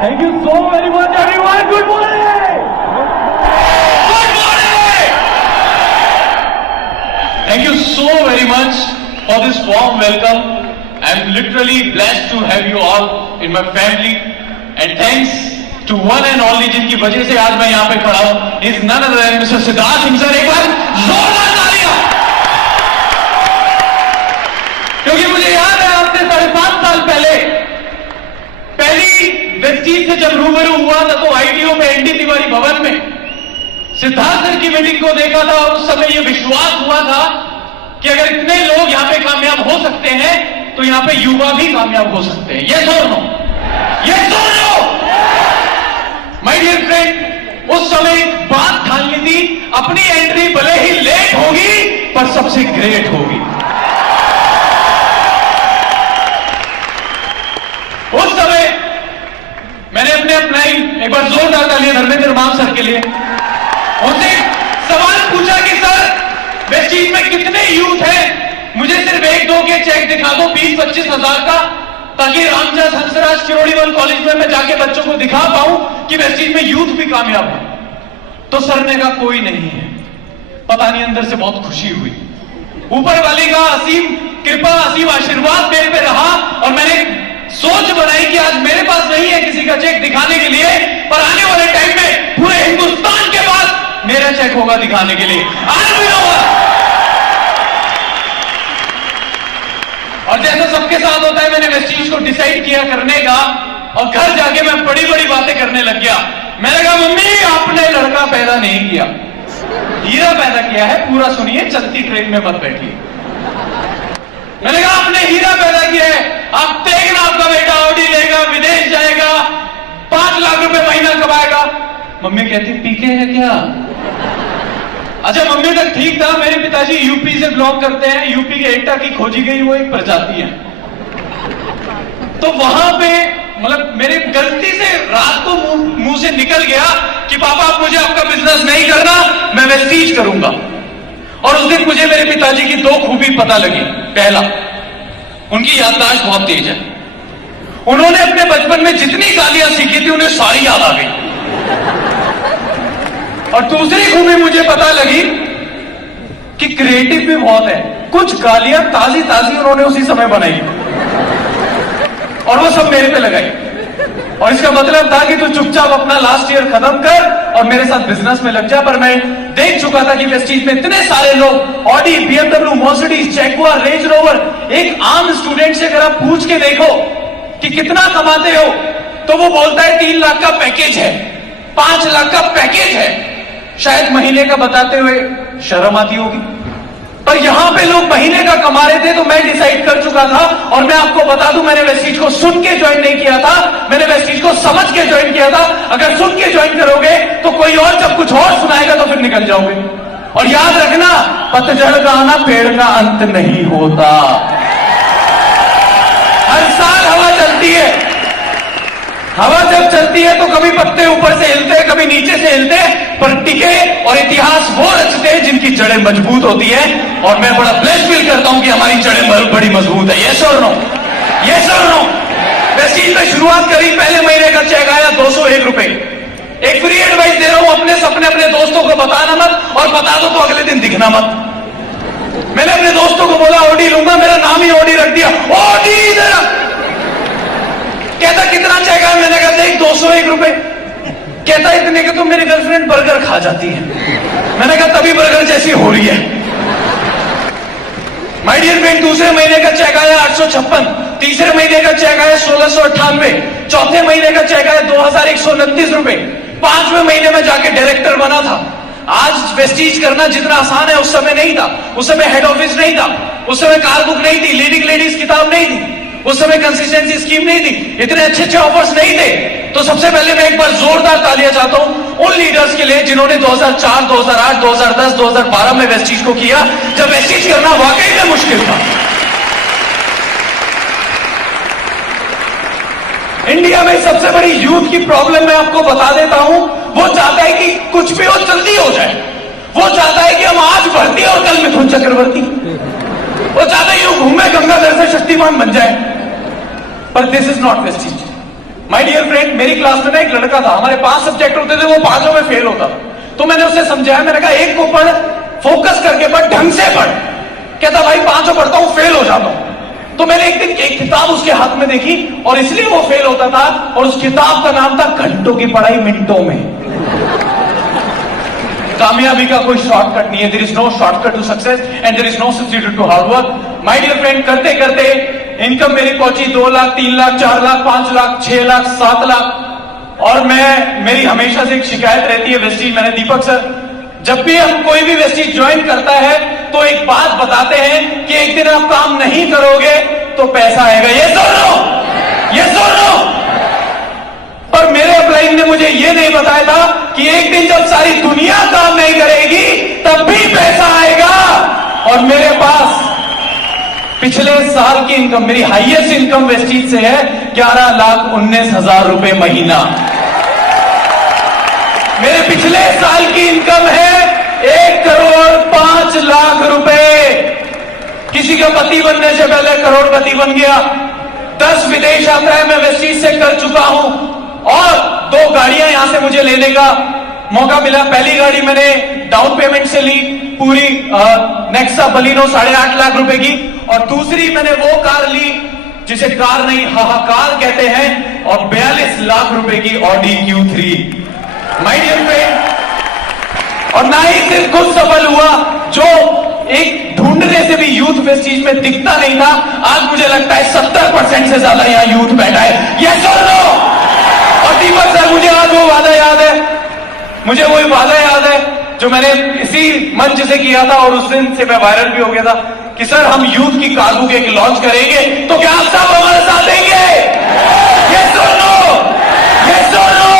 Thank you so very much, everyone. Good morning. Good morning. Thank you so very much for this warm welcome. I'm literally blessed to have you all in my family, and thanks to one and only जिनकी वजह से आज मैं यहाँ पे खड़ा हूँ, is none other than Mr. Siddharth Singh sir. एक बार जोरदार तालियां. क्योंकि मुझे याद है आपसे 5.5 साल पहले पहली वेस्टीज से जब रूबरू हुआ था तो आईटीओ में एनडी तिवारी भवन में सिद्धार्थ सर की मीटिंग को देखा था और उस समय यह विश्वास हुआ था कि अगर इतने लोग यहां पे कामयाब हो सकते हैं तो यहां पे युवा भी कामयाब हो सकते हैं. ये सुन लो, ये सुन लो माय डियर फ्रेंड. उस समय एक बात ठान ली थी, अपनी एंट्री भले ही लेट होगी पर सबसे ग्रेट होगी. उस समय मैंने अपनाई, एक बार जोरदार तालियां धर्मेंद्र मान सर के लिए. उनसे सवाल पूछा कि सर वेस्टीज में कितने यूथ हैं, मुझे सिर्फ 1-2 के चेक दिखा दो 20-25 हजार का, ताकि रामचंद्र हंसराज किरोड़ीवाल कॉलेज में मैं जाके बच्चों को दिखा पाऊं कि वेस्टीज में यूथ भी कामयाब है. तो सर ने कहा कोई नहीं है. पता नहीं अंदर से बहुत खुशी हुई. ऊपर वाले का असीम कृपा, असीम आशीर्वाद मेरे पे रहा और मैंने सोच बनाई कि आज मेरे पास नहीं है किसी का चेक दिखाने के लिए, पर आने वाले टाइम में पूरे हिंदुस्तान के पास मेरा चेक होगा दिखाने के लिए. आज भी होगा. और जैसा सबके साथ होता है, मैंने वेस्टीज को डिसाइड किया करने का और घर जाके मैं बड़ी बड़ी बातें करने लग गया. मैंने कहा मम्मी आपने लड़का पैदा नहीं किया, हीरा पैदा किया है. पूरा सुनिए, चलती ट्रेन में मत बैठिए. मैंने कहा आपने हीरा पैदा किया है, आप देखना आपका बेटा ऑडी लेगा, विदेश जाएगा, 5 लाख रुपए महीना कमाएगा. मम्मी कहती पीके है क्या? अच्छा मम्मी तक ठीक था. मेरे पिताजी यूपी से बिलोंग करते हैं. यूपी के एटा की खोजी गई वो एक प्रजाति है. तो वहां पे मतलब मेरे गलती से रात को मुंह से निकल गया कि पापा आप मुझे आपका बिजनेस नहीं करना, मैं वेस्टीज करूंगा. और उस दिन मुझे मेरे पिताजी की 2 खूबी पता लगी. पहला, उनकी याददाश्त बहुत तेज है. उन्होंने अपने बचपन में जितनी गालियां सीखी थी उन्हें सारी याद आ गई. और दूसरी खूबी मुझे पता लगी कि क्रिएटिव भी बहुत है. कुछ गालियां ताजी ताजी उन्होंने उसी समय बनाई और वो सब मेरे पे लगाई. और इसका मतलब था कि तू चुपचाप अपना लास्ट ईयर खत्म कर और मेरे साथ बिजनेस में लग जा. पर मैं देख चुका था कि वेस्टीज में इतने सारे लोग Audi, BMW, Mercedes, Jaguar, range rover. एक आम स्टूडेंट से अगर आप पूछ के देखो कि कितना कमाते हो तो वो बोलता है 3 लाख का पैकेज है, 5 लाख का पैकेज है. शायद महीने का बताते हुए शर्म आती होगी, पर यहां पे लोग महीने का कमा रहे थे. तो मैं डिसाइड कर चुका था. और मैं आपको बता दूं, मैंने वेस्टीज को सुन के ज्वाइन नहीं किया था, मैंने वेस्टीज को समझ के ज्वाइन किया था. अगर सुन के ज्वाइन करोगे तो कोई और जब कुछ और सुनाएगा तो फिर निकल जाओगे. और याद रखना, पतझड़ का आना पेड़ का अंत नहीं होता. हर साल हवा चलती है. हवा जब चलती है तो कभी पत्ते ऊपर से हिलते हैं, कभी नीचे से हिलते हैं, पर टिके और इतिहास वो रचते हैं जिनकी जड़ें मजबूत होती है. और मैं बड़ा ब्लेस फील करता हूं कि हमारी जड़ें बड़ी मजबूत है. यस और नो? यस और नो? वेस्टीज में शुरुआत करी, पहले महीने का चेक आया 201 रुपए. एक फ्री एडवाइस दे रहा हूं, अपने सपने अपने दोस्तों को बताना मत, और बता दो तो अगले दिन दिखना मत. मैंने अपने दोस्तों को बोला ऑडी लूंगा, मेरा नाम ही ऑडी रख दिया. ऑडी इधर कहता कितना चेक आया? मैंने कहा देख 201 रुपए. कहता इतने के तो मेरी गर्लफ्रेंड बर्गर खा जाती है. मैंने कहा तभी बर्गर जैसी हो रही है. माय डियर फ्रेंड, दूसरे महीने का चेक आया 856, तीसरे महीने का चेक आया 1698, चौथे महीने का चेक आया 2129 रुपए. 5वें महीने में जाके डायरेक्टर बना था. आज वेस्टीज करना जितना आसान है उस समय नहीं था. उस समय हेड ऑफिस नहीं था, उस समय कार बुक नहीं थी, लीडिंग लेडीज किताब नहीं थी, उस समय कंसिस्टेंसी स्कीम नहीं थी, इतने अच्छे अच्छे ऑफर्स नहीं थे. तो सबसे पहले मैं एक बार जोरदार तालियां चाहता हूं उन लीडर्स के लिए जिन्होंने 2004, 2008, 2010, 2012 में वेस्टीज को किया, जब वेस्टीज करना वाकई में मुश्किल था. इंडिया में सबसे बड़ी यूथ की प्रॉब्लम मैं आपको बता देता हूं. वो चाहता है कि कुछ भी हो जल्दी हो जाए. वो चाहता है कि हम आज भर्ती और कल मिथुन चक्रवर्ती. वो चाहता है यूं घूमे गंगाधर से शक्तिमान बन जाए. पर this is not wastage. My dear friend, मेरी क्लास में ना एक लड़का था, हमारे 5 सब्जेक्ट होते थे, वो 5 में फेल होता था। तो मैंने उसे समझाया, मैंने कहा एक को पढ़, फोकस करके पढ़, ढंग से पढ़। कहता भाई 5 पढ़ता हूं, फेल हो जाता हूं। तो मैंने एक दिन एक किताब उसके हाथ में देखी और इसलिए वो फेल होता था, और उस किताब का नाम था घंटों की पढ़ाई मिनटों में। कामयाबी का कोई शॉर्टकट नहीं है। There is no shortcut to success and there is no substitute to hard work. My dear friend, करते करते इनकम मेरी पहुंची 2 लाख, 3 लाख, 4 लाख, 5 लाख, 6 लाख, 7 लाख। और मेरी हमेशा से एक शिकायत रहती है वेस्टीज, मैंने दीपक सर, जब भी हम कोई भी वेस्टीज ज्वाइन करता है तो एक बात बताते हैं कि एक दिन आप काम नहीं करोगे तो पैसा आएगा। ये सुनो, ये सुनो। पर मेरे अपलाइन ने मुझे यह नहीं बताया था कि एक दिन जब सारी दुनिया काम नहीं करेगी तब भी पैसा आएगा। और मेरे पास पिछले साल की इनकम, मेरी हाईएस्ट इनकम वेस्टीज से है 11,19,000 रुपए महीना। मेरे पिछले साल की इनकम है 1,05,00,000 रुपए। किसी का पति बनने से पहले करोड़पति बन गया। 10 विदेश यात्राएं मैं वेस्टीज से कर चुका हूं और 2 गाड़ियां यहां से मुझे लेने का मौका मिला। पहली गाड़ी मैंने डाउन पेमेंट से ली, पूरी नेक्सा बलिनो 8.5 लाख रुपए की, और दूसरी मैंने वो कार ली जिसे कार नहीं हाहाकार कहते हैं, और 42 लाख रुपए की Audi Q3। My dear friend, और ना ही सिर्फ खुद सफल हुआ, जो एक ढूंढने से भी यूथ वेस्टीज में दिखता नहीं था, आज मुझे लगता है 70% से ज्यादा यहां यूथ बैठा है। ये सुन लो। और दीपक सर, मुझे आज वो वादा याद है, मुझे वही वादा याद है जो मैंने इसी मंच से किया था, और उस दिन से मैं वायरल भी हो गया था कि सर हम यूथ की कार बुक एक लॉन्च करेंगे, तो क्या आप सब हमारे साथ देंगे? ये सुन लो, ये सुन लो।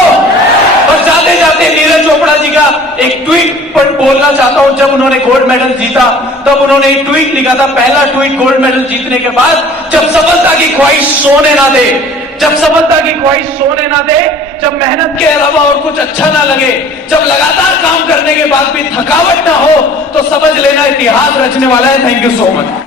और जाते जाते नीरज चोपड़ा जी का एक ट्वीट पर बोलना चाहता हूं। जब उन्होंने गोल्ड मेडल जीता तब उन्होंने एक ट्वीट लिखा था, पहला ट्वीट गोल्ड मेडल जीतने के बाद, जब सफलता की ख्वाहिश सोने ना दे, जब सफलता की ख्वाहिश सोने ना दे, जब मेहनत के अलावा और कुछ अच्छा ना लगे, जब लगातार काम करने के बाद भी थकावट ना हो, तो समझ लेना इतिहास रचने वाला है। Thank you so much.